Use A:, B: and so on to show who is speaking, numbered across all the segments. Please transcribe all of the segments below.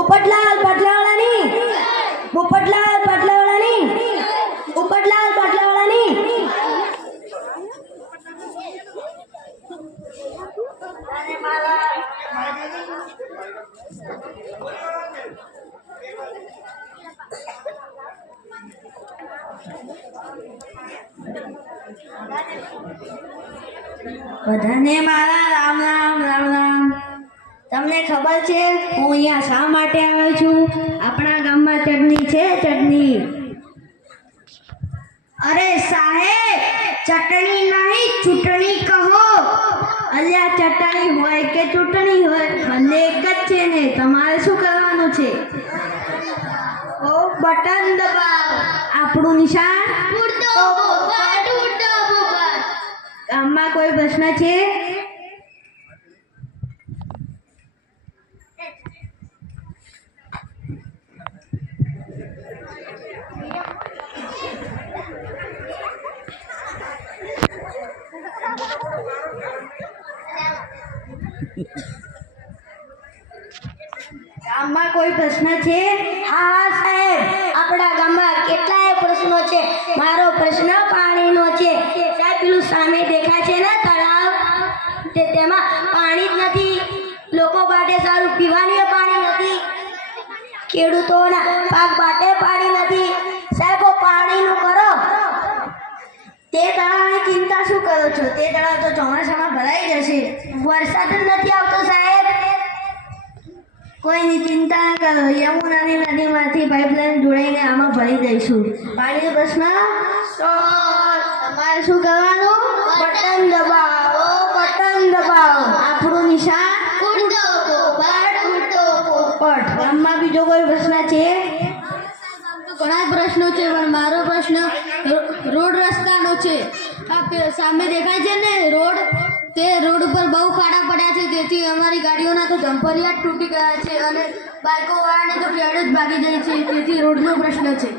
A: પોપટલાલ પાટલાવાળાની પોપટલાલ પાટલાવાળાની પોપટલાલ પાટલાવાળાની બધાને મારા રામ રામ રામ રામ તમને ખબર છે હું અહીંયા શા માટે આવ્યો છું? આપણા ગામમાં ચટણી છે ચટણી. અરે સાહેબ ચટણી નહીં ચૂંટણી કહો. અલ્યા ચટણી હોય કે ચૂંટણી હોય બંને એક જ છે ને તમારે શું કરવાનું છે? ઓ બટન દબાવો. આપણું નિશાન? ગામમાં કોઈ પ્રશ્ન છે? ગામમાં કોઈ પ્રશ્ન છે? હા હા સાહેબ. આપણા ગામમાં કેટલાય પ્રશ્નો છે. મારો પ્રશ્ન પાણીનો છે. સાહેબ, પેલું સામે દેખાય છે ને તળાવ? તે તેમાં પાણી જ નથી. લોકો માટે સારું પીવાનું પાણી નથી. ખેડૂતોના પાક માટે પાણી નથી સાહેબ પાણીનું કરો તે તળાવની ચિંતા શું કરો છો તે તળાવ તો ચોમાસામાં ભરાઈ જશે. વરસાદ જ નથી આવતો, સાહેબ. કોઈની ચિંતા ન કરો. યમુનાની નદીમાંથી પાઇપલાઇન જોડાઈને આમાં ભરી દઈશું. પાણીનો પ્રશ્ન? સોલ્વ. તમારે શું કરવાનું? બટન દબાવો બટન દબાવો. આપણું નિશાન પટ. ગામમાં બીજો કોઈ પ્રશ્ન છે?
B: ઘણા પ્રશ્નો છે, પણ મારો પ્રશ્ન રો- રોડ રસ્તાનો છે આ પે- સામે દેખાય છે ને રોડ, તે રોડ ઉપર બહુ ખાડા પડ્યા છે, તેથી અમારી ગાડીઓના તો જમ્પરિયા તૂટી ગયા છે અને બાઇકો વાળાને તો પેડ જ ભાગી જાય છે, તેથી રોડનો પ્રશ્ન છે.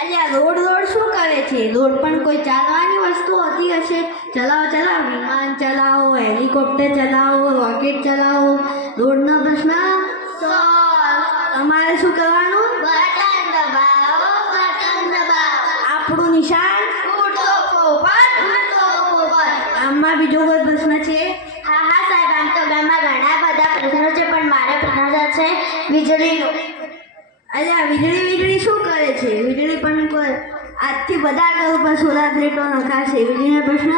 A: અલ્યા, રોડ રોડ શું કરે છે? રોડ પણ કોઈ ચાલવાની વસ્તુ હોતી હશે? ચલાવો ચલાવો, વિમાન ચલાવો, હેલિકોપ્ટર ચલાવો, રોકેટ ચલાવો. રોડનો પ્રશ્ન અમારે શું કરવાનું? ગામમાં બીજો કોઈ પ્રશ્ન છે? હા હા સાહેબ આમ તો ગામમાં ઘણા બધા પ્રશ્નો છે પણ મારે પ્રશ્ન છે વીજળીનો. અલ્યા વીજળી વીજળી શું કરે છે? વીજળી પણ કોઈ આજથી બધા ઘર ઉપર સોલાર પ્લેટો નખાશે. વીજળીનો પ્રશ્ન?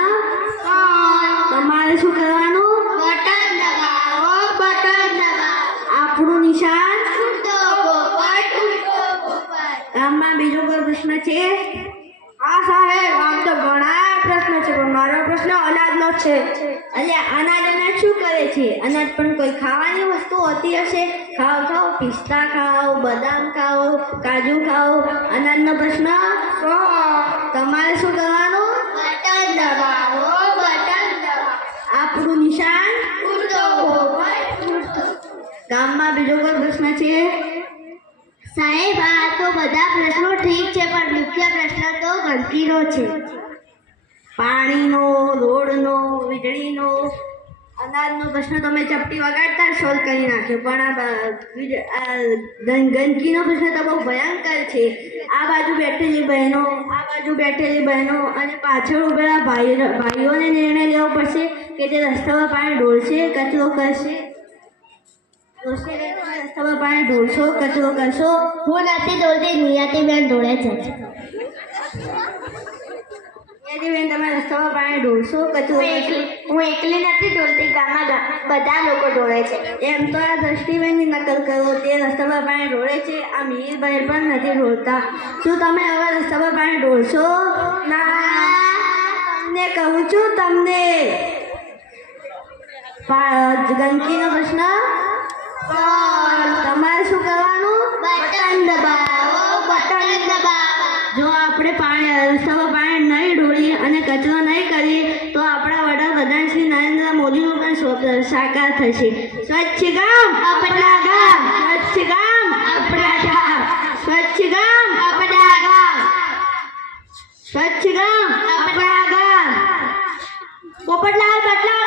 A: તમારે શું કરવાનું? બટન દબાવો બટન દબાવો. આપણું નિશાન? ગામમાં બીજો કોઈ પ્રશ્ન છે? અનાજનો છે. એટલે અનાજ અનાજ શું કરે છે? અનાજ પણ કોઈ ખાવાની વસ્તુ હોતી હશે? ખાઓ ખાઓ પિસ્તા ખાઓ બદામ ખાઓ કાજુ ખાઓ. અનાજનો પ્રશ્ન? તમારે શું કરવાનું? બટન દબાવો બટન દબાવો. આપણું નિશાન? ગામમાં બીજો કોઈ પ્રશ્ન છે? સાહેબ આ તો બધા પ્રશ્નો ઠીક છે પણ મુખ્ય પ્રશ્ન તો ગંદકીનો છે. પાણીનો રોડનો વીજળીનો, અનાજનો પ્રશ્ન તમે ચપટી વગાડતા સોલ્વ કરી નાખ્યો. પણ આ ગંદકીનો પ્રશ્ન તો બહુ ભયંકર છે. આ બાજુ બેઠેલી બહેનો, આ બાજુ બેઠેલી બહેનો અને પાછળ ઉભેલા ભાઈઓ, ભાઈઓને નિર્ણય લેવો પડશે કે તે રસ્તામાં પાણી ઢોળશે કચરો કરશે? ઢોળશે રસ્તામાં પાણી ઢોળશો કચરો કરશો?
B: હું નથી ઢોળતી બેન દોડે છે.
A: બેન તમે રસ્તામાં પાણી ઢોળશો કરશો
B: હું એકલી નથી ઢોલતી ગામમાં બધા લોકો ઢોળે છે.
A: એમ તો આ દ્રષ્ટિબેનની નકલ કરો તે રસ્તામાં પાણી ઢોળે છે આ મિહિરભાઈ પણ નથી ઢોળતા. શું તમે હવે રસ્તામાં પાણી ઢોળશો? ના તમને કહું છું તમને. ગંદકીનો પ્રશ્ન? તમારે શું કરવાનું? સ્વપ્ન સાકાર થશે. સ્વચ્છ ગામ આપણા ગામ. સ્વચ્છ ગામ આપણા ગામ. સ્વચ્છ ગામ આપણા ગામ. સ્વચ્છ ગામ આપણા ગામ. પોપટલાલ પટલાલ